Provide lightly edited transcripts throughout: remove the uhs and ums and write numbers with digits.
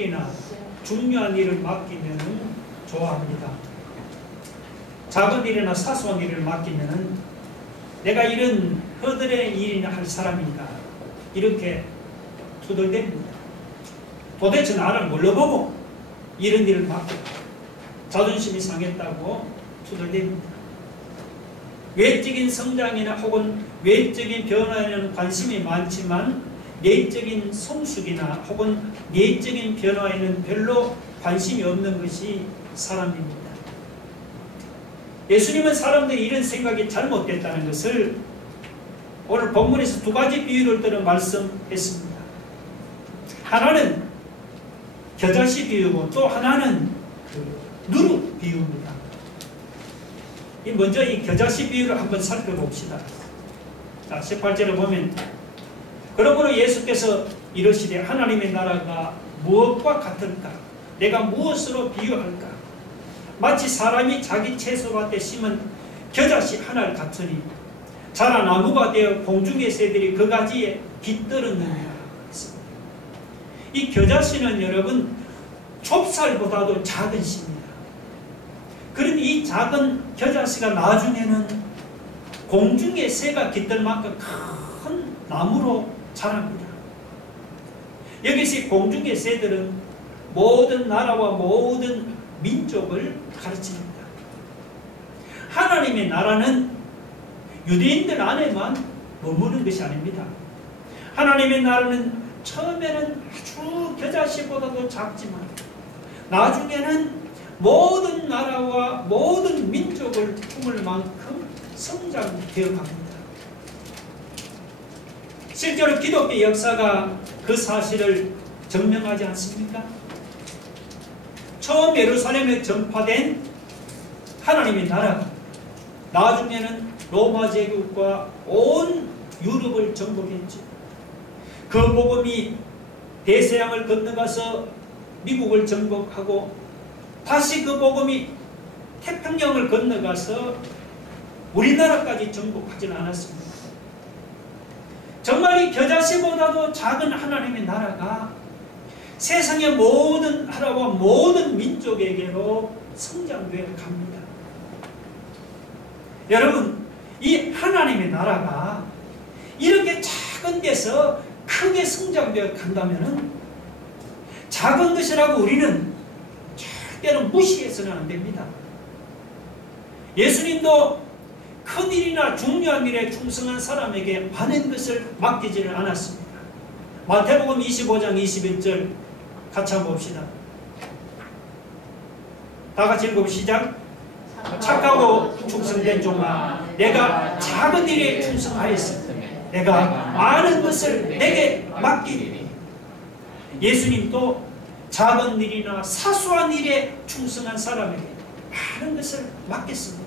일이나 중요한 일을 맡기면 좋아합니다. 작은 일이나 사소한 일을 맡기면 내가 이런 허들의 일이나 할 사람인가 이렇게 투덜댑니다. 도대체 나를 뭘로 보고 이런 일을 맡겨 자존심이 상했다고 투덜댑니다. 외적인 성장이나 혹은 외적인 변화에는 관심이 많지만 내적인 성숙이나 혹은 내적인 변화에는 별로 관심이 없는 것이 사람입니다. 예수님은 사람들이 이런 생각이 잘못됐다는 것을 오늘 본문에서 두 가지 비유를 들어 말씀했습니다. 하나는 겨자씨 비유고 또 하나는 누룩 비유입니다. 먼저 이 겨자씨 비유를 한번 살펴봅시다. 자, 18절을 보면 그러므로 예수께서 이르시되 하나님의 나라가 무엇과 같을까? 내가 무엇으로 비유할까? 마치 사람이 자기 채소밭에 심은 겨자씨 하나를 같으니 자란 나무가 되어 공중의 새들이 그 가지에 깃들었느니라. 이 겨자씨는 여러분 좁쌀보다도 작은 씨입니다. 그런데 이 작은 겨자씨가 나중에는 공중의 새가 깃들 만큼 큰 나무로 자랍니다. 여기서 공중의 새들은 모든 나라와 모든 민족을 가르칩니다. 하나님의 나라는 유대인들 안에만 머무는 것이 아닙니다. 하나님의 나라는 처음에는 아주 겨자씨보다도 작지만 나중에는 모든 나라와 모든 민족을 품을 만큼 성장되어 갑니다. 실제로 기독교 역사가 그 사실을 증명하지 않습니까? 처음 예루살렘에 전파된 하나님의 나라가 나중에는 로마 제국과 온 유럽을 정복했죠. 그 복음이 대서양을 건너가서 미국을 정복하고 다시 그 복음이 태평양을 건너가서 우리나라까지 정복하지는 않았습니다. 정말 이 겨자씨보다도 작은 하나님의 나라가 세상의 모든 나라와 모든 민족에게로 성장되어 갑니다. 여러분, 이 하나님의 나라가 이렇게 작은 데서 크게 성장되어 간다면 작은 것이라고 우리는 절대로 무시해서는 안 됩니다. 예수님도 큰 일이나 중요한 일에 충성한 사람에게 많은 것을 맡기지는 않았습니다. 마태복음 25장 21절 같이 한번 봅시다. 다 같이 읽어봅시다. 착하고 충성된 종아, 내가 작은 일에 충성하였으니 내가 많은 것을 내게 맡기리니. 예수님도 작은 일이나 사소한 일에 충성한 사람에게 많은 것을 맡겼습니다.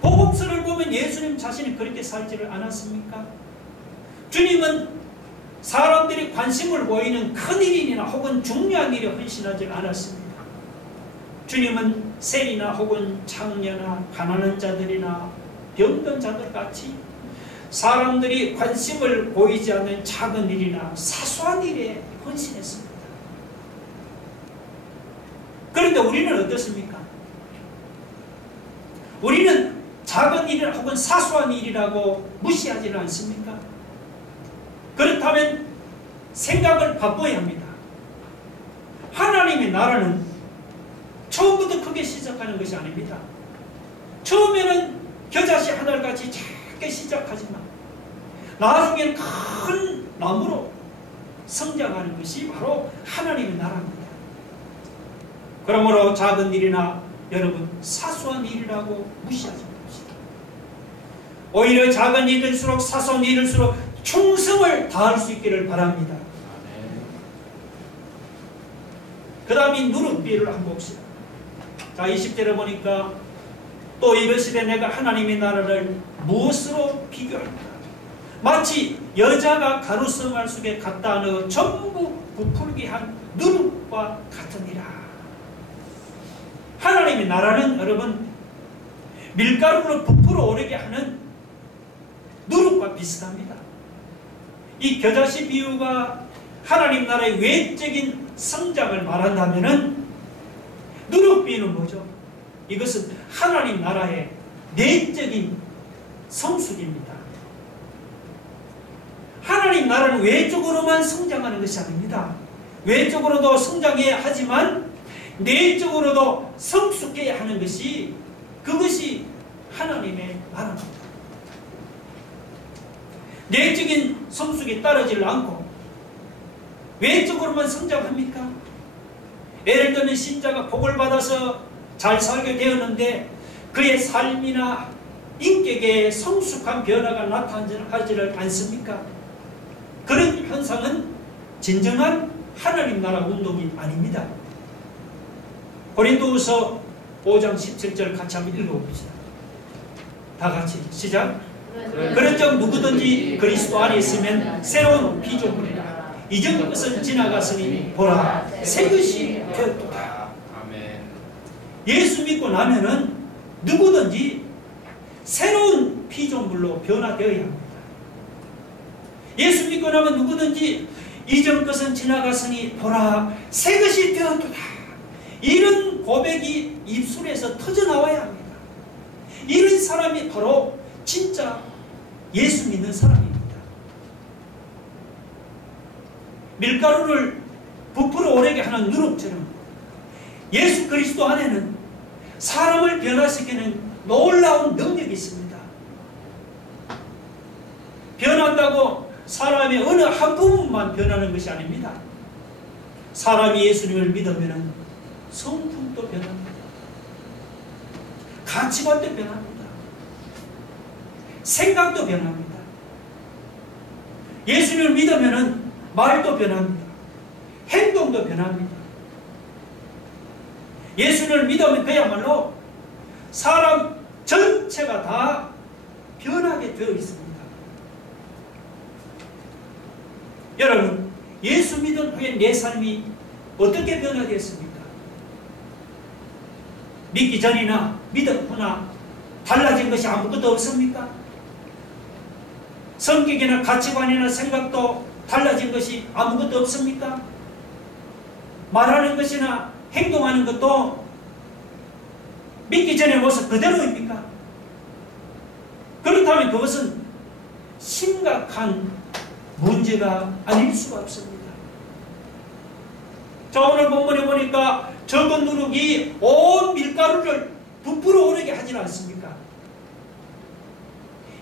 복음서를 보면 예수님 자신이 그렇게 살지를 않았습니까? 주님은 사람들이 관심을 보이는 큰 일이나 혹은 중요한 일에 헌신하지 않았습니다. 주님은 세리나 혹은 창녀나 가난한 자들이나 병든 자들 같이 사람들이 관심을 보이지 않는 작은 일이나 사소한 일에 헌신했습니다. 그런데 우리는 어떻습니까? 우리는 작은 일이나 혹은 사소한 일이라고 무시하지는 않습니까? 그렇다면 생각을 바꿔야 합니다. 하나님의 나라는 처음부터 크게 시작하는 것이 아닙니다. 처음에는 겨자씨 하늘같이 작게 시작하지만 나중에는 큰 나무로 성장하는 것이 바로 하나님의 나라입니다. 그러므로 작은 일이나 여러분 사소한 일이라고 무시하지 맙시다. 오히려 작은 일일수록 사소한 일일수록 충성을 다할 수 있기를 바랍니다. 그 다음 이 누룩비유를 한번 봅시다. 자, 20절에 보니까 또 이르시되 내가 하나님의 나라를 무엇으로 비교할까? 마치 여자가 가루성알 속에 갖다 넣어 전부 부풀게 한 누룩과 같으니라. 하나님의 나라는 여러분 밀가루로 부풀어 오르게 하는 누룩과 비슷합니다. 이 겨자씨 비유가 하나님 나라의 외적인 성장을 말한다면은 누룩비유는 뭐죠? 이것은 하나님 나라의 내적인 성숙입니다. 하나님 나라는 외적으로만 성장하는 것이 아닙니다. 외적으로도 성장해야 하지만 내적으로도 성숙해야 하는 것이, 그것이 하나님의 나라입니다. 내적인 성숙이 따르질 않고 외적으로만 성장합니까? 예를 들면 신자가 복을 받아서 잘 살게 되었는데 그의 삶이나 인격에 성숙한 변화가 나타나지를 않습니까? 그런 현상은 진정한 하나님 나라 운동이 아닙니다. 고린도후서 5장 17절 같이 한번 읽어봅시다. 다 같이 시작. 그런즉 누구든지 그리스도 안에 있으면 새로운 피조물이라. 이전 것은 지나갔으니 보라 새 것이 되었도다. 예수 믿고 나면은 누구든지 새로운 피조물로 변화되어야 합니다. 예수 믿고 나면 누구든지 이전 것은 지나갔으니 보라 새 것이 되었도다. 이런 고백이 입술에서 터져나와야 합니다. 이런 사람이 바로 진짜 예수 믿는 사람입니다. 밀가루를 부풀어 오르게 하는 누룩처럼 예수 그리스도 안에는 사람을 변화시키는 놀라운 능력이 있습니다. 변한다고 사람의 어느 한 부분만 변하는 것이 아닙니다. 사람이 예수님을 믿으면 성품도 변합니다. 가치관도 변합니다. 생각도 변합니다. 예수님을 믿으면 말도 변합니다. 행동도 변합니다. 예수를 믿으면 그야말로 사람 전체가 다 변하게 되어 있습니다. 여러분, 예수 믿은 후에 내 삶이 어떻게 변화되었습니까? 믿기 전이나 믿은 후나 달라진 것이 아무것도 없습니까? 성격이나 가치관이나 생각도 달라진 것이 아무것도 없습니까? 말하는 것이나 행동하는 것도 믿기 전의 모습 그대로입니까? 그렇다면 그것은 심각한 문제가 아닐 수가 없습니다. 자, 오늘 본문에 보니까 적은 누룩이 온 밀가루를 부풀어 오르게 하지 않습니까?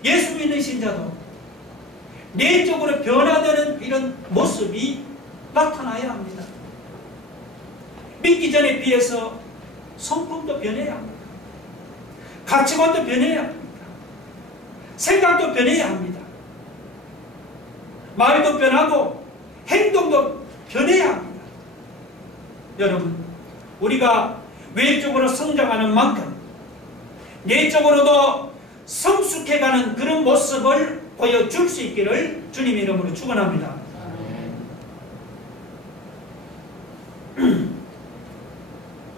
예수 믿는 신자도 내적으로 변화되는 이런 모습이 나타나야 합니다. 믿기 전에 비해서 성품도 변해야 합니다. 가치관도 변해야 합니다. 생각도 변해야 합니다. 말도 변하고 행동도 변해야 합니다. 여러분, 우리가 외적으로 성장하는 만큼 내적으로도 성숙해가는 그런 모습을 보여줄 수 있기를 주님의 이름으로 축원합니다.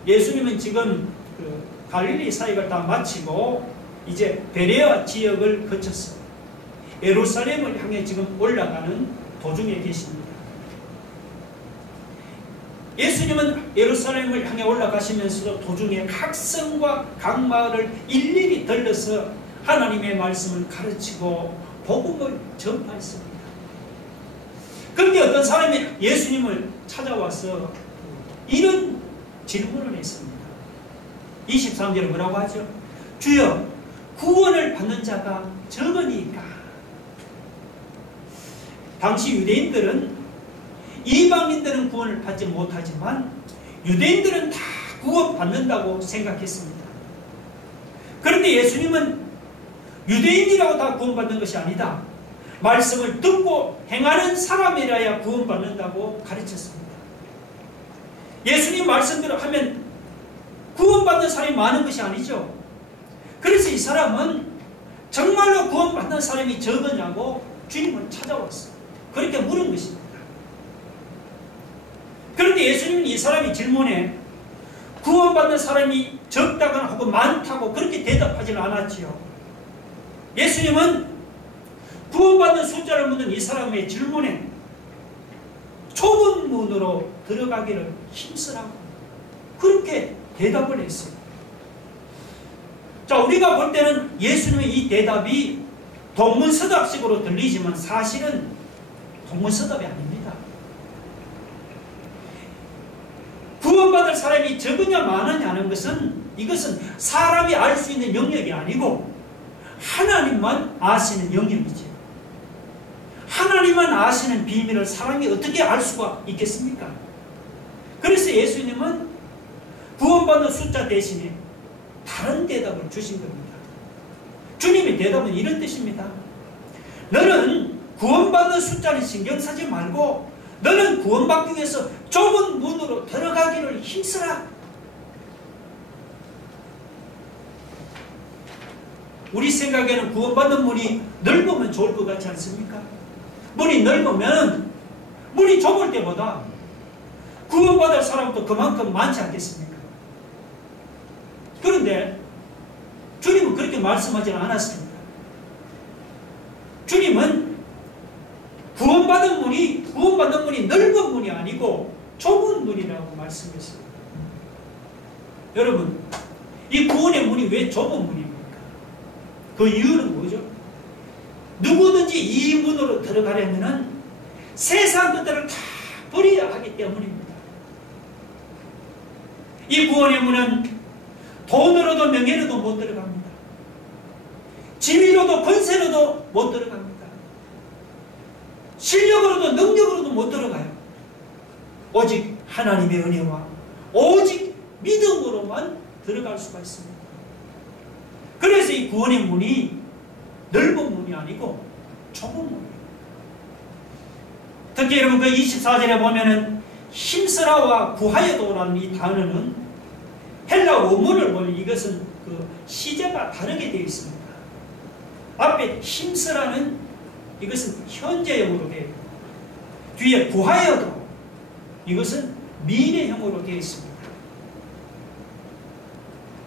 예수님은 지금 갈릴리 사역을 다 마치고 이제 베레아 지역을 거쳐서 예루살렘을 향해 지금 올라가는 도중에 계십니다. 예수님은 예루살렘을 향해 올라가시면서도 도중에 각 성과 각 마을을 일일이 들러서 하나님의 말씀을 가르치고 복음을 전파했습니다. 그런데 어떤 사람이 예수님을 찾아와서 이런 질문을 했습니다. 23절에 뭐라고 하죠? 주여, 구원을 받는 자가 적으니까. 당시 유대인들은 이방인들은 구원을 받지 못하지만 유대인들은 다 구원받는다고 생각했습니다. 그런데 예수님은 유대인이라고 다 구원받는 것이 아니다. 말씀을 듣고 행하는 사람이라야 구원받는다고 가르쳤습니다. 예수님 말씀대로 하면 구원받는 사람이 많은 것이 아니죠. 그래서 이 사람은 정말로 구원받는 사람이 적으냐고 주님을 찾아왔어요. 그렇게 물은 것입니다. 그런데 예수님은 이 사람이 질문에 구원받는 사람이 적다거나 혹은 많다고 그렇게 대답하지는 않았지요. 예수님은 구원받는 숫자를 묻는 이 사람의 질문에 좁은 문으로 들어가기를 힘쓰라고 그렇게 대답을 했어요. 자, 우리가 볼 때는 예수님의 이 대답이 동문서답식으로 들리지만 사실은 동문서답이 아닙니다. 구원받을 사람이 적으냐 많으냐 하는 것은 이것은 사람이 알 수 있는 영역이 아니고 하나님만 아시는 영역이죠. 하나님만 아시는 비밀을 사람이 어떻게 알 수가 있겠습니까? 그래서 예수님은 구원받는 숫자 대신에 다른 대답을 주신 겁니다. 주님의 대답은 이런 뜻입니다. 너는 구원받는 숫자는 신경 쓰지 말고 너는 구원받기 위해서 좁은 문으로 들어가기를 힘쓰라. 우리 생각에는 구원받는 문이 넓으면 좋을 것 같지 않습니까? 문이 넓으면 문이 좁을 때보다 구원받을 사람도 그만큼 많지 않겠습니까? 그런데 주님은 그렇게 말씀하지는 않았습니다. 주님은 구원받는 문이 넓은 문이 아니고 좁은 문이라고 말씀했습니다. 여러분, 이 구원의 문이 왜 좁은 문입니까? 그 이유는 뭐죠? 누구든지 이 문으로 들어가려면 세상 것들을 다 버려야 하기 때문입니다. 이 구원의 문은 돈으로도 명예로도 못 들어갑니다. 지위로도 권세로도 못 들어갑니다. 실력으로도 능력으로도 못 들어가요. 오직 하나님의 은혜와 오직 믿음으로만 들어갈 수가 있습니다. 그래서 이 구원의 문이 넓은 문이 아니고 좁은 문이에요. 특히 여러분 그 24절에 보면은 힘쓰라와 구하여도라는 이 단어는 헬라 원문을 보면 이것은 그 시제가 다르게 되어 있습니다. 앞에 힘쓰라는 이것은 현재형으로 되어 있고 뒤에 구하여도 이것은 미래형으로 되어 있습니다.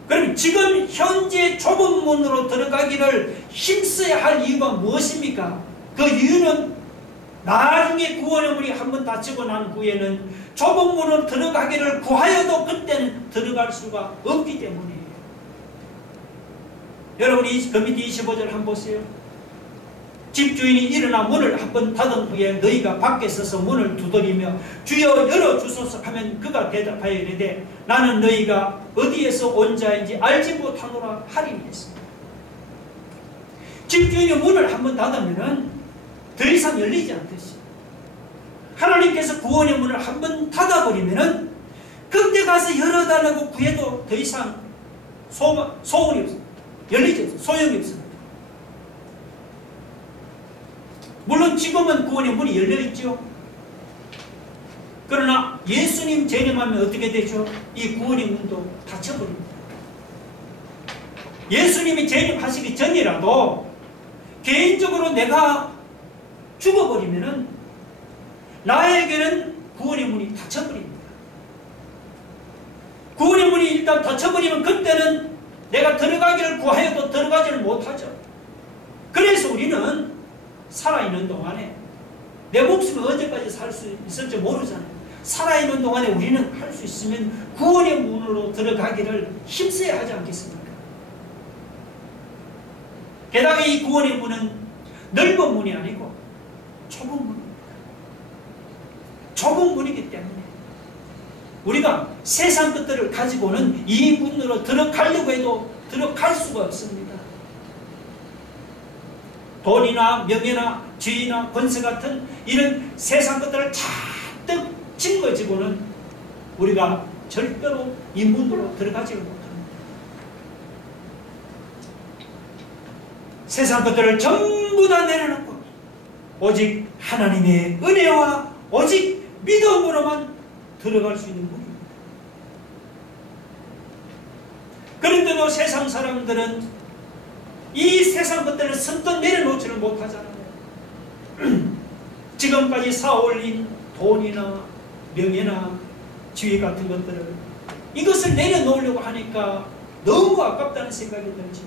그럼 지금 현재 좁은 문으로 들어가기를 힘써야 할 이유가 무엇입니까? 그 이유는 나중에 구원의 문이 한번 닫히고 난 후에는 좁은 문으로 들어가기를 구하여도 그때는 들어갈 수가 없기 때문이에요. 여러분이 그 밑에 25절 한번 보세요. 집주인이 일어나 문을 한번 닫은 후에 너희가 밖에 서서 문을 두드리며 주여 열어주소서 하면 그가 대답하여 이르되 나는 너희가 어디에서 온 자인지 알지 못하노라 하리니 했습니다. 집주인이 문을 한번 닫으면 더 이상 열리지 않듯이 하나님께서 구원의 문을 한번 닫아버리면 그때 가서 열어달라고 구해도 더 이상 소원이 없어요. 열리지 않아요. 소용이 없습니다. 물론 지금은 구원의 문이 열려있죠. 그러나 예수님 재림하면 어떻게 되죠? 이 구원의 문도 닫혀버립니다. 예수님이 재림하시기 전이라도 개인적으로 내가 죽어버리면 나에게는 구원의 문이 닫혀버립니다. 구원의 문이 일단 닫혀버리면 그때는 내가 들어가기를 구하여도 들어가지를 못하죠. 그래서 우리는 살아있는 동안에 내 목숨이 언제까지 살 수 있을지 모르잖아요. 살아있는 동안에 우리는 할 수 있으면 구원의 문으로 들어가기를 힘써야 하지 않겠습니까? 게다가 이 구원의 문은 넓은 문이 아니고 좁은 문입니다. 좁은 문이기 때문에 우리가 세상 것들을 가지고는 이 문으로 들어가려고 해도 들어갈 수가 없습니다. 돈이나 명예나 지위나 권세 같은 이런 세상 것들을 잔뜩 짊어지고는 우리가 절대로 이 문으로 들어가지 못합니다. 세상 것들을 전부 다 내려놓고 오직 하나님의 은혜와 오직 믿음으로만 들어갈 수 있는 문입니다. 그런데도 세상 사람들은 이 세상 것들을 선뜻 내려놓지를 못하잖아요. 지금까지 쌓아올린 돈이나 명예나 지위 같은 것들을 이것을 내려놓으려고 하니까 너무 아깝다는 생각이 들지.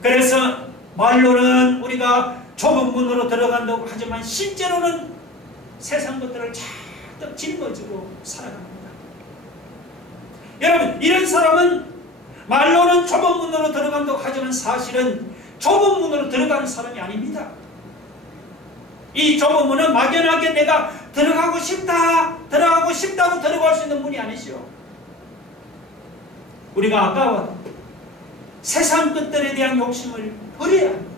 그래서 말로는 우리가 좁은 문으로 들어간다고 하지만 실제로는 세상 것들을 잔뜩 짊어지고 살아갑니다. 여러분, 이런 사람은 말로는 좁은 문으로 들어간다고 하지만 사실은 좁은 문으로 들어가는 사람이 아닙니다. 이 좁은 문은 막연하게 내가 들어가고 싶다고 들어갈 수 있는 문이 아니죠. 우리가 아까 세상 것들에 대한 욕심을 버려야 합니다.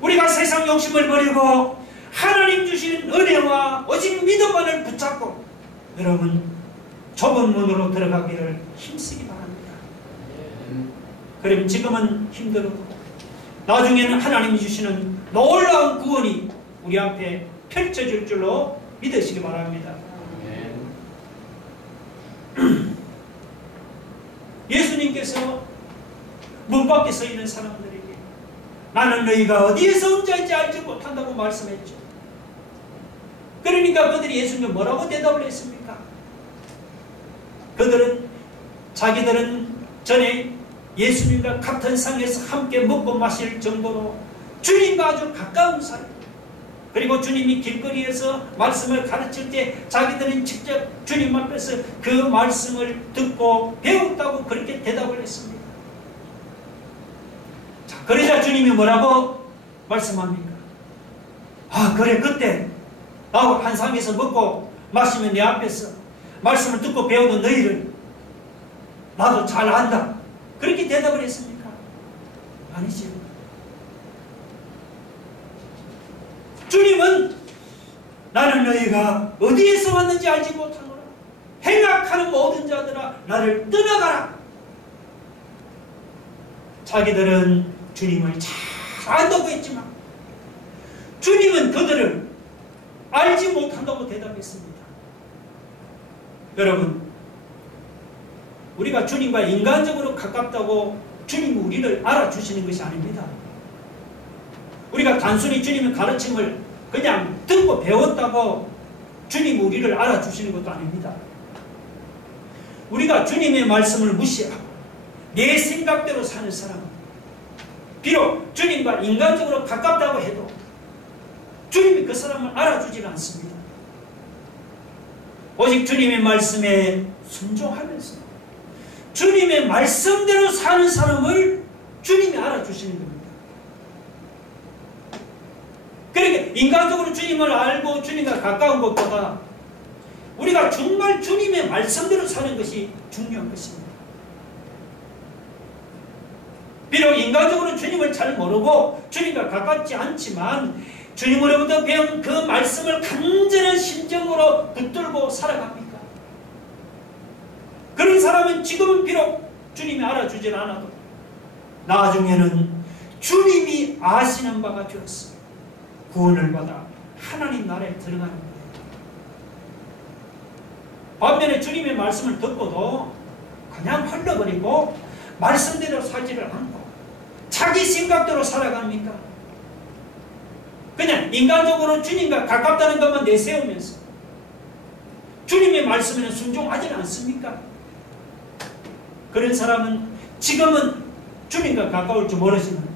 우리가 세상 욕심을 버리고 하나님 주시는 은혜와 오직 믿음만을 붙잡고 여러분 좁은 문으로 들어가기를 힘쓰기 바랍니다. 그러면 지금은 힘들어도 나중에는 하나님이 주시는 놀라운 구원이 우리 앞에 펼쳐질 줄로 믿으시기 바랍니다. 예수님께서 문 밖에 서 있는 사람들에게 나는 너희가 어디에서 온자인지 알지 못한다고 말씀했죠. 그러니까 그들이 예수님께 뭐라고 대답을 했습니까? 자기들은 전에 예수님과 같은 상에서 함께 먹고 마실 정도로 주님과 아주 가까운 사이, 그리고 주님이 길거리에서 말씀을 가르칠 때 자기들은 직접 주님 앞에서 그 말씀을 듣고 배웠다고 그렇게 대답을 했습니다. 자, 그러자 주님이 뭐라고 말씀합니까? 아, 그래, 그때 나하고 한 상에서 먹고 마시면 내 앞에서 말씀을 듣고 배우는 너희를 나도 잘 안다, 그렇게 대답을 했습니까? 아니죠. 주님은 나는 너희가 어디에서 왔는지 알지 못하노라. 행악하는 모든 자들아 나를 떠나가라. 자기들은 주님을 잘 안다고 했지만 주님은 그들을 알지 못한다고 대답했습니다. 여러분, 우리가 주님과 인간적으로 가깝다고 주님이 우리를 알아주시는 것이 아닙니다. 우리가 단순히 주님의 가르침을 그냥 듣고 배웠다고 주님이 우리를 알아주시는 것도 아닙니다. 우리가 주님의 말씀을 무시하고 내 생각대로 사는 사람은 비록 주님과 인간적으로 가깝다고 해도 주님이 그 사람을 알아주지는 않습니다. 오직 주님의 말씀에 순종하면서 주님의 말씀대로 사는 사람을 주님이 알아주시는 겁니다. 그러니까 인간적으로 주님을 알고 주님과 가까운 것보다 우리가 정말 주님의 말씀대로 사는 것이 중요한 것입니다. 비록 인간적으로 주님을 잘 모르고 주님과 가깝지 않지만 주님으로부터 배운 그 말씀을 간절한 심정으로 붙들고 살아갑니까? 그런 사람은 지금은 비록 주님이 알아주질 않아도 나중에는 주님이 아시는 바가 되었습니다. 구원을 받아 하나님 나라에 들어가는 거예요. 반면에 주님의 말씀을 듣고도 그냥 흘러버리고 말씀대로 살지를 않고 자기 생각대로 살아갑니까? 그냥 인간적으로 주님과 가깝다는 것만 내세우면서 주님의 말씀에는 순종하지 않습니까? 그런 사람은 지금은 주님과 가까울 줄 모르지만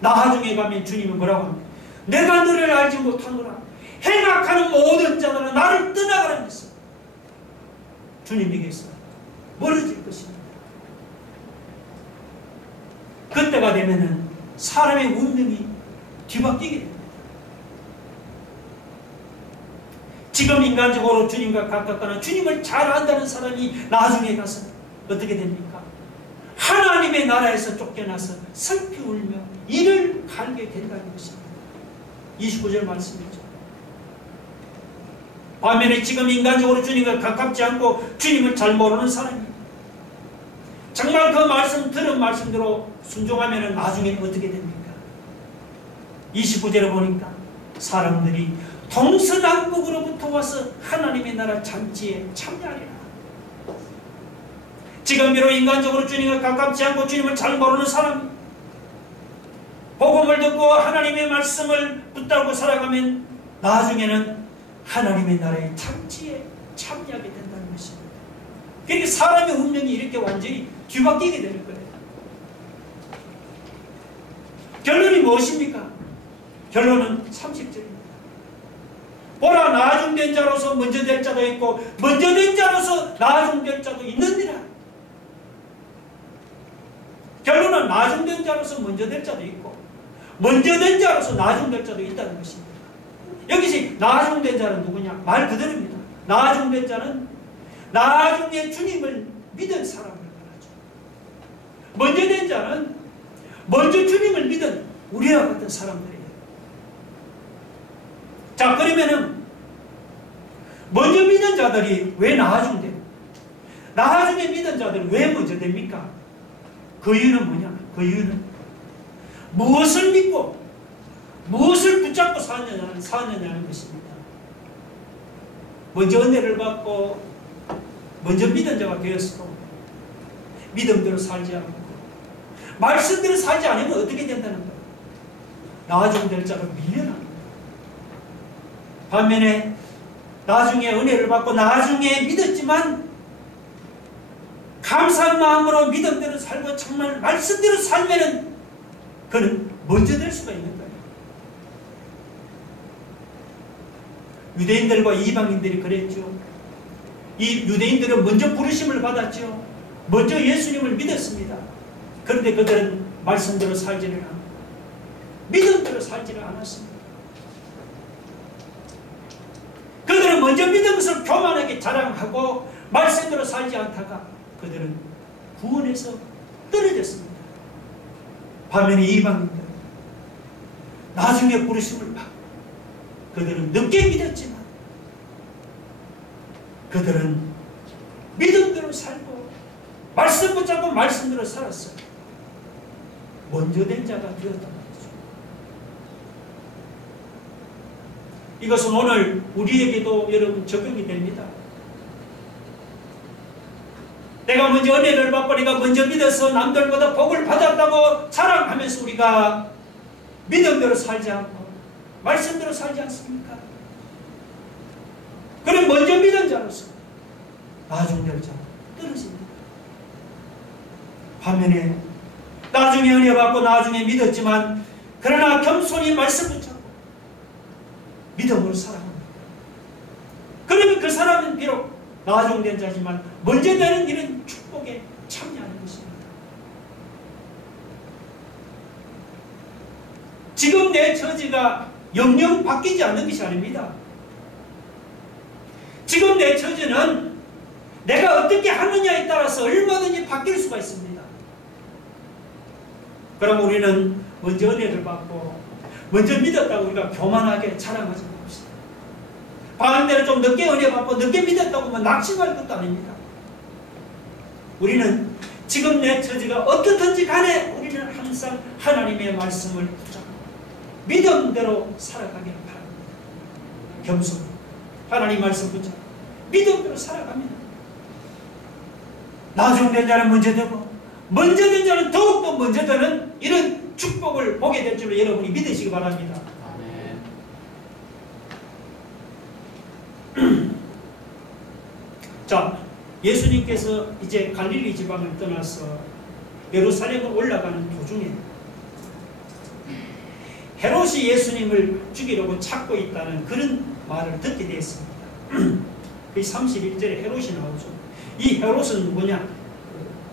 나중에 가면 주님은 뭐라고 합니까? 내가 너를 알지 못하노라. 행악하는 모든 자들은 나를 떠나가라면서 주님에게서 멀어질 것입니다. 그때가 되면은 사람의 운명이 뒤바뀌게 됩니다. 지금 인간적으로 주님과 가깝거나 주님을 잘 안다는 사람이 나중에 가서 어떻게 됩니까? 하나님의 나라에서 쫓겨나서 슬피 울며 이를 갈게 된다는 것입니다. 29절 말씀이죠. 반면에 지금 인간적으로 주님과 가깝지 않고 주님을 잘 모르는 사람이 정말 그 말씀 들은 말씀대로 순종하면 나중에 어떻게 됩니까? 29절에 보니까 사람들이 동서남북으로부터 와서 하나님의 나라 잔치에 참여하리라. 지금 비록 인간적으로 주님과 가깝지 않고 주님을 잘 모르는 사람이 복음을 듣고 하나님의 말씀을 붙들고 살아가면 나중에는 하나님의 나라의 잔치에 참여하게 된다는 것입니다. 그러니까 사람의 운명이 이렇게 완전히 뒤바뀌게 되는 거예요. 결론이 무엇입니까? 결론은 30절입니다. 보라, 나중된 자로서 먼저 될 자도 있고 먼저 된 자로서 나중될 자도 있느니라. 결론은 나중된 자로서 먼저 될 자도 있고 먼저 된 자로서 나중될 자도 있다는 것입니다. 여기서 나중된 자는 누구냐? 말 그대로입니다. 나중된 자는 나중에 주님을 믿은 사람을 말하죠. 먼저 된 자는 먼저 주님을 믿은 우리와 같은 사람들이에요. 자, 그러면은 먼저 믿은 자들이 왜 나중돼요? 나중에 믿은 자들은 왜 먼저 됩니까? 그 이유는 뭐냐? 그 이유는 무엇을 믿고 무엇을 붙잡고 사느냐는 것입니다. 먼저 은혜를 받고 먼저 믿은 자가 되었고 믿음대로 살지 않고 말씀대로 살지 않으면 어떻게 된다는 거예요? 나중될 자가 밀려납니다. 반면에 나중에 은혜를 받고 나중에 믿었지만 감사한 마음으로 믿음대로 살고 정말 말씀대로 살면은 그는 먼저 될 수가 있는 거예요. 유대인들과 이방인들이 그랬죠. 이 유대인들은 먼저 부르심을 받았죠. 먼저 예수님을 믿었습니다. 그런데 그들은 말씀대로 살지를 않고 믿음대로 살지를 않았습니다. 그들은 먼저 믿은 것을 교만하게 자랑하고 말씀대로 살지 않다가 그들은 구원에서 떨어졌습니다. 반면에 이방인들은 나중에 부르심을 받고 그들은 늦게 믿었지만 그들은 믿음대로 살고 말씀 붙잡고 말씀대로 살았어요. 먼저 된 자가 되었단 말이죠. 이것은 오늘 우리에게도 여러분 적용이 됩니다. 내가 먼저 은혜를 받고 내가 먼저 믿어서 남들보다 복을 받았다고 자랑하면서 우리가 믿음대로 살지 않고 말씀대로 살지 않습니까? 그럼 먼저 믿은 자로서 나중될 자로 떨어집니다. 반면에 나중에 은혜 받고 나중에 믿었지만 그러나 겸손히 말씀 붙잡고 믿음으로 살아갑니다. 그러면 그 사람은 비록 나중된 자지만 먼저 되는 이런 축복에 참여하는 것입니다. 지금 내 처지가 영영 바뀌지 않는 것이 아닙니다. 지금 내 처지는 내가 어떻게 하느냐에 따라서 얼마든지 바뀔 수가 있습니다. 그럼 우리는 먼저 은혜를 받고 먼저 믿었다고 우리가 교만하게 자랑하지 맙시다. 반대로 좀 늦게 은혜 받고 늦게 믿었다고 하면 낙심할 것도 아닙니다. 우리는 지금 내 처지가 어떻든지 간에 우리는 항상 하나님의 말씀을 붙잡고 믿음대로 살아가기를 바랍니다. 겸손히 하나님 말씀 붙잡고 믿음대로 살아갑니다. 나중된 자는 먼저 되고 먼저 된 자는 더욱더 먼저 되는 이런 축복을 보게 될 줄로 여러분이 믿으시기 바랍니다. 자, 예수님께서 이제 갈릴리 지방을 떠나서 예루살렘을 올라가는 도중에 헤롯이 예수님을 죽이려고 찾고 있다는 그런 말을 듣게 되었습니다. 그 31절에 헤롯이 나오죠. 이 헤롯은 누구냐?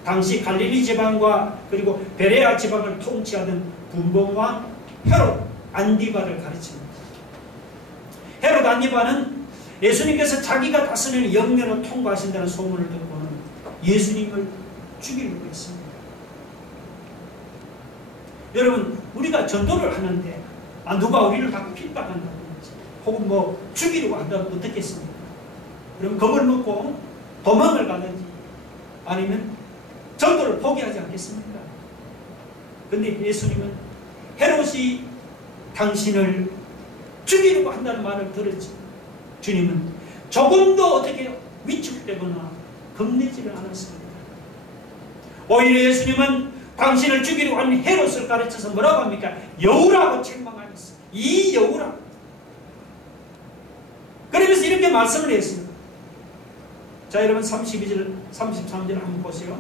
당시 갈릴리 지방과 그리고 베레아 지방을 통치하던 분봉왕 헤롯 안디바를 가르칩니다. 헤롯 안디바는 예수님께서 자기가 다스리는 영내로 통과하신다는 소문을 듣고는 예수님을 죽이려고 했습니다. 여러분, 우리가 전도를 하는데 누가 우리를 막 핍박한다든지 혹은 뭐 죽이려고 한다면 어떻겠습니까? 그럼 겁을 먹고 도망을 가든지 아니면 전도를 포기하지 않겠습니까? 근데 예수님은 헤롯이 당신을 죽이려고 한다는 말을 들었지. 주님은 조금도 어떻게 위축되거나 겁내지를 않았습니다. 오히려 예수님은 당신을 죽이려고 하는 헤롯을 가르쳐서 뭐라고 합니까? 여우라고 책망하였어. 이 여우라. 그러면서 이렇게 말씀을 했습니다. 자, 여러분 32절, 33절 한번 보세요.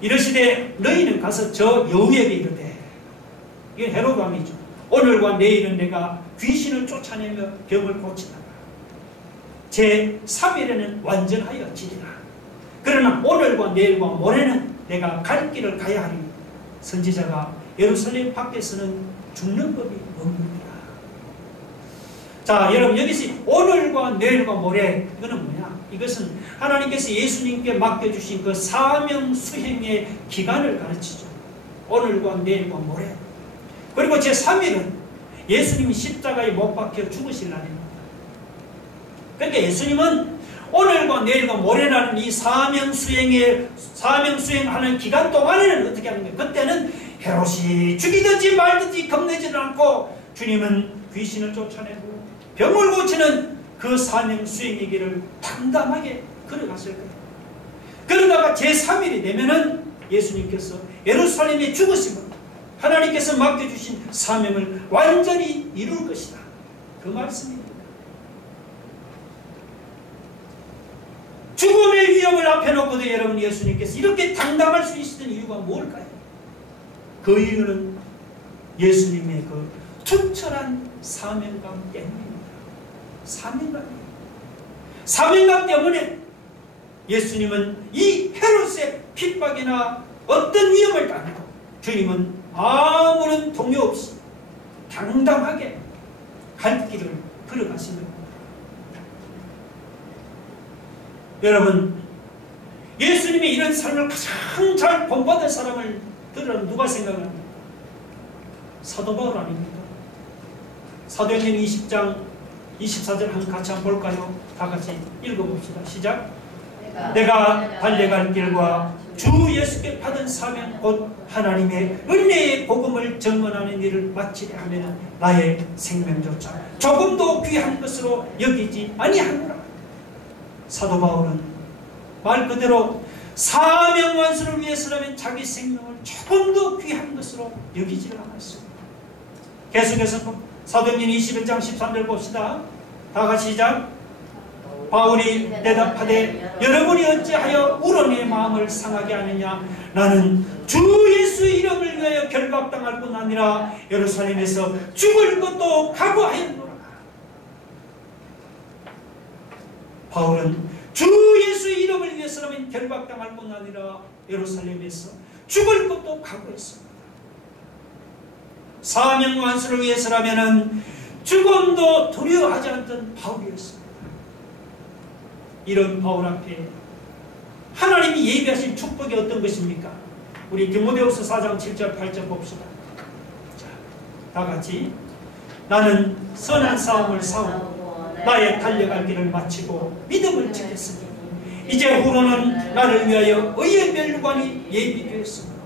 이르시되 너희는 가서 저 여우에게 이르되, 이게 헤롯 왕이죠. 오늘과 내일은 내가 귀신을 쫓아내며 병을 고치다가 제 3일에는 완전하여 지리라. 그러나 오늘과 내일과 모레는 내가 갈 길을 가야 하니 선지자가 예루살렘 밖에서는 죽는 법이 없느니라. 자, 여러분 여기서 오늘과 내일과 모레 이거는 뭐냐? 이것은 하나님께서 예수님께 맡겨주신 그 사명 수행의 기간을 가르치죠. 오늘과 내일과 모레. 그리고 제 3일은 예수님이 십자가에 못 박혀 죽으실 날입니다. 그러니까 예수님은 오늘과 내일과 모레라는 이 사명 수행하는 기간 동안에는 어떻게 하는 거예요? 그때는 헤롯이 죽이든지 말든지 겁내지를 않고 주님은 귀신을 쫓아내고 병을 고치는 그 사명 수행의 길을 당당하게 걸어갔을 거예요. 그러다가 제3일이 되면은 예수님께서 예루살렘에 죽으심을 하나님께서 맡겨주신 사명을 완전히 이룰 것이다. 그 말씀입니다. 죽음의 위험을 앞에 놓고도 여러분 예수님께서 이렇게 당당할 수 있었던 이유가 뭘까요? 그 이유는 예수님의 그 투철한 사명감 때문입니다. 사명감 때문에 예수님은 이 헤롯의 핍박이나 어떤 위험을 당해도 주님은 아무런 동요 없이 당당하게 갈 길을 걸어가시는 겁니다. 여러분, 예수님의 이런 삶을 가장 잘 본받은 사람을 들으면 누가 생각합니까? 사도 바울 아닙니까? 사도행전 20장 24절 같이 한번 볼까요? 다 같이 읽어봅시다. 시작. 내가 달려갈 길과 주 예수께 받은 사명 곧 하나님의 은혜의 복음을 증언하는 일을 마치려 하면 나의 생명조차 조금도 귀한 것으로 여기지 아니하노라. 사도 바울은 말 그대로 사명 완수를 위해서라면 자기 생명을 조금도 귀한 것으로 여기지를 않았습니다. 계속해서 사도행전 21장 13절 봅시다. 다 같이 시작. 바울이 대답하되 여러분이 어찌하여 우러내 마음을 상하게 하느냐. 나는 주 예수의 이름을 위하여 결박당할 뿐 아니라 예루살렘에서 죽을 것도 각오하였노라. 바울은 주 예수의 이름을 위해서라면 결박당할 뿐 아니라 예루살렘에서 죽을 것도 각오했습니다. 사명 완수를 위해서라면 죽음도 두려워하지 않던 바울이었습니다. 이런 바울 앞에 하나님이 예비하신 축복이 어떤 것입니까? 우리 디모데후서 4장 7절 8절 봅시다. 자, 다 같이. 나는 선한 싸움을 싸우고 나의 달려갈 길을 마치고 믿음을 지켰으니 이제 후로는 나를 위하여 의의 멸류관이 예비되었으므로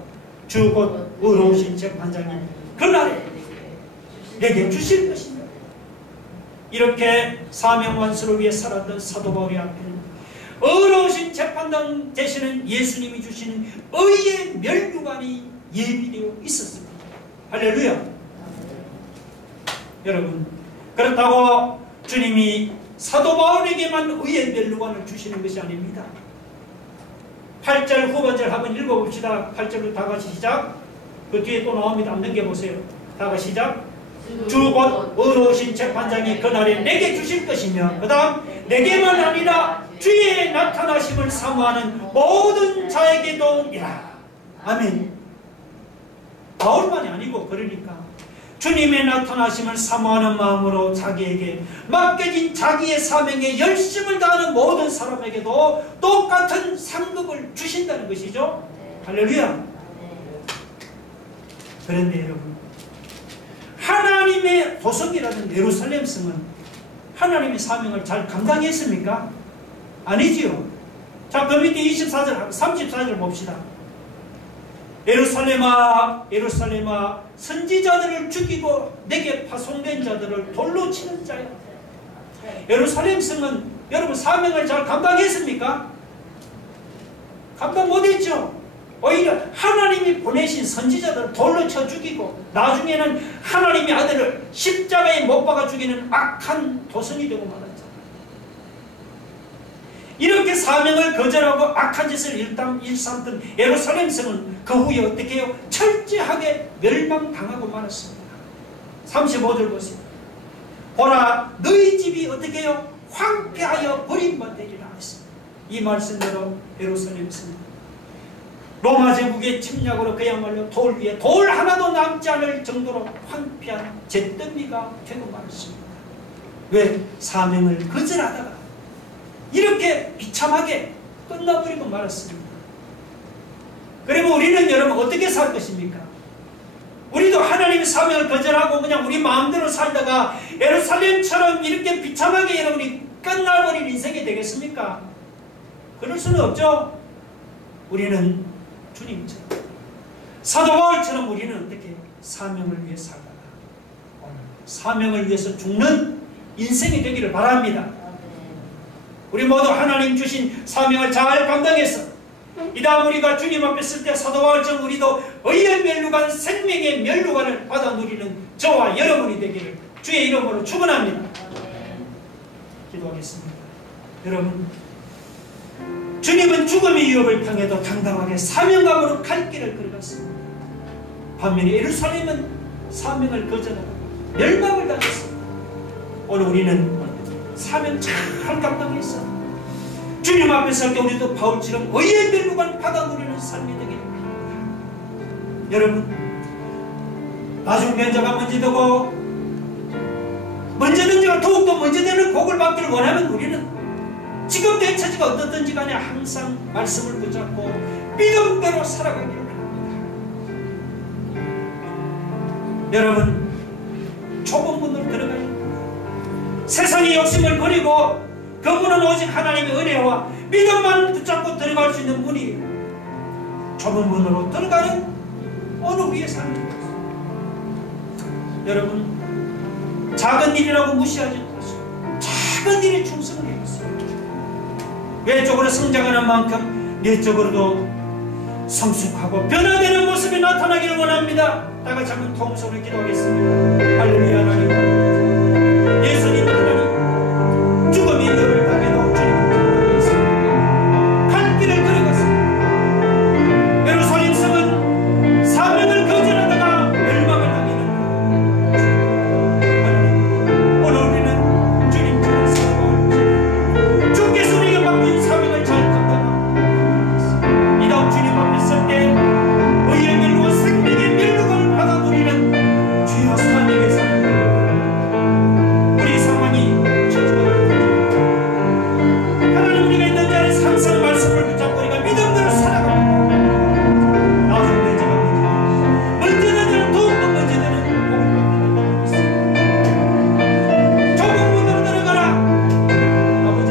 주 곧 의로우신 재판장이 그날에 내게 주실 것이다. 이렇게 사명완수를 위해 살았던 사도 바울의 앞에는 의로우신 재판장 되시는 예수님이 주신 의의 멸류관이 예비되어 있었습니다. 할렐루야. 여러분, 그렇다고 주님이 사도 바울에게만 의의 멸류관을 주시는 것이 아닙니다. 8절 후반절 한번 읽어봅시다. 8절로 다 같이 시작. 그 뒤에 또 나옵니다. 한번 넘겨보세요. 다 같이 시작. 주 곧 의로우신 재판장이 그날에 내게 주실 것이며 그 다음 내게만 아니라 주의 나타나심을 사모하는 모든 자에게도이라. 아멘. 바울만이 아니고 그러니까 주님의 나타나심을 사모하는 마음으로 자기에게 맡겨진 자기의 사명에 열심을 다하는 모든 사람에게도 똑같은 상급을 주신다는 것이죠. 할렐루야. 그런데 여러분, 하나님의 도성이라는 예루살렘 성은 하나님의 사명을 잘 감당했습니까? 아니지요. 자, 그 밑에 24절, 34절 봅시다. 예루살렘아, 예루살렘아, 선지자들을 죽이고 내게 파송된 자들을 돌로 치는 자야. 예루살렘 성은 여러분 사명을 잘 감당했습니까? 감당 못했죠. 오히려 하나님이 보내신 선지자들을 돌로 쳐 죽이고 나중에는 하나님의 아들을 십자가에 못 박아 죽이는 악한 도성이 되고 말았죠. 이렇게 사명을 거절하고 악한 짓을 일삼던 예루살렘 성은 그 후에 어떻게 해요? 철저하게 멸망당하고 말았습니다. 35절 보세요. 보라 너희 집이 어떻게 해요? 황폐하여 버림받으리라 했습니다. 이 말씀대로 예루살렘입니다. 로마 제국의 침략으로 그야말로 돌 위에 돌 하나도 남지 않을 정도로 황폐한 잿더미가 되고 말았습니다. 왜? 사명을 거절하다가 이렇게 비참하게 끝나버리고 말았습니다. 그리고 우리는 여러분 어떻게 살 것입니까? 우리도 하나님의 사명을 거절하고 그냥 우리 마음대로 살다가 예루살렘처럼 이렇게 비참하게 여러분이 끝나버린 인생이 되겠습니까? 그럴 수는 없죠. 우리는 주님처럼 사도 바울처럼 우리는 어떻게 사명을 위해 살다가 사명을 위해서 죽는 인생이 되기를 바랍니다. 우리 모두 하나님 주신 사명을 잘 감당해서 이 다음 우리가 주님 앞에 쓸 때 사도 바울처럼 우리도 의의 멸류관 생명의 멸류관을 받아 누리는 저와 여러분이 되기를 주의 이름으로 축원합니다. 기도하겠습니다. 여러분, 주님은 죽음의 위협을 당해도 당당하게 사명감으로 갈 길을 걸어갔습니다. 반면에 예루살렘은 사명을 거절하고 멸망을 당했습니다. 오늘 우리는 사명 잘 감당해서 주님 앞에 설 때 우리도 바울처럼 의의 멸류관 받아 누리는 삶이 되기를 바랍니다. 여러분, 나중 변자가 먼저되고 먼저된 자가 더욱더 먼저되는 복을 받기를 원하면 우리는 지금 내 처지가 어떻든지 간에 항상 말씀을 붙잡고 믿음대로 살아가기를 바랍니다. 여러분, 좁은 문으로 들어가야 합니다. 세상의 욕심을 버리고 그 문은 오직 하나님의 은혜와 믿음만 붙잡고 들어갈 수 있는 문이에요. 좁은 문으로 들어가는 어느 우리의 삶입니다. 여러분, 작은 일이라고 무시하지 마시고 작은 일에 충성을 해보세요. 외적으로 성장하는 만큼 내적으로도 성숙하고 변화되는 모습이 나타나기를 원합니다. 다 같이 한번 통성으로 기도하겠습니다. 할렐루야. 하나님, 예수님 하나님, 죽음의 위협을 당해도 주님을 찾아가겠습니다. 갈 길을 걸어갔습니다. 예루살렘 성은 사명을 거절하다가 멸망을 당하는 오늘 우리는 주님처럼 살아가고 주께서 우리에게 맡긴 사명을 잘 감당하고 이 다음 주님 앞에 설 때 의의 멸류관 생명의 멸류관을 받아 누리는 주여 사명의 삶, 우리 상황이 하나님 우리가 있는 자리에 항상 말씀을 붙잡고 우리가 믿음대로 살아갑니다. 나중 내 제가 먼저는 자는 더욱더 먼저 되는 복을 받는 있습니다. 좁은 문으로 들어가라. 아버지,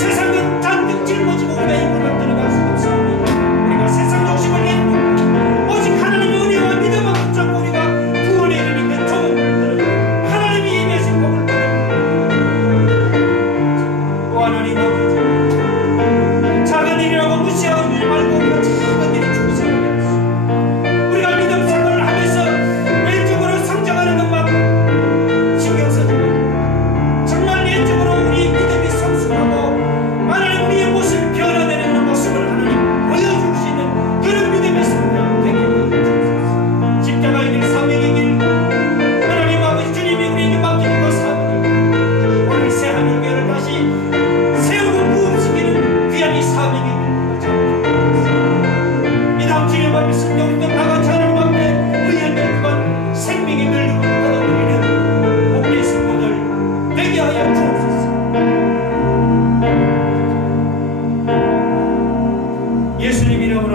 세상은 잔뜩 짊어지고 우리가 이 문을 들어갈 수 없습니다. 우리가 세상 욕심을 내는 오직 하나님의 은혜와 믿음을 붙잡고 우리가 구원에 이르는 그 좁은 문을 들어가 하나님이 예비하신 복을 또 하나님 아버지, 작은 일이라고 무시하지 말고 우리가 작은 일에 충성하게 하시고 우리가 믿음 생활을 하면서 외적으로 성장하는 것만 신경 쓰지 말고 정말 내적으로 우리 믿음이 성숙하고 하나님 우리의 모습이 변화되는 모습을 하나님 보여줄 수 있는 그런 믿음의 성장 되게 해주옵소서. 십자가의 길, 사명의 길, 하나님 아버지 주님이 우리에게 맡기는 그 사명, 오늘 새 하늘교회를 다시 세우고 부음시키는 귀한 이 사명의 길을 잡고 이 다음 주님 앞에 설때 우리도 다같이 하나님 앞에 의의 멸류관 생명의 멸류관 받아들이는 복의 성도들 되게 하여 주옵소서. 예수님 이름으로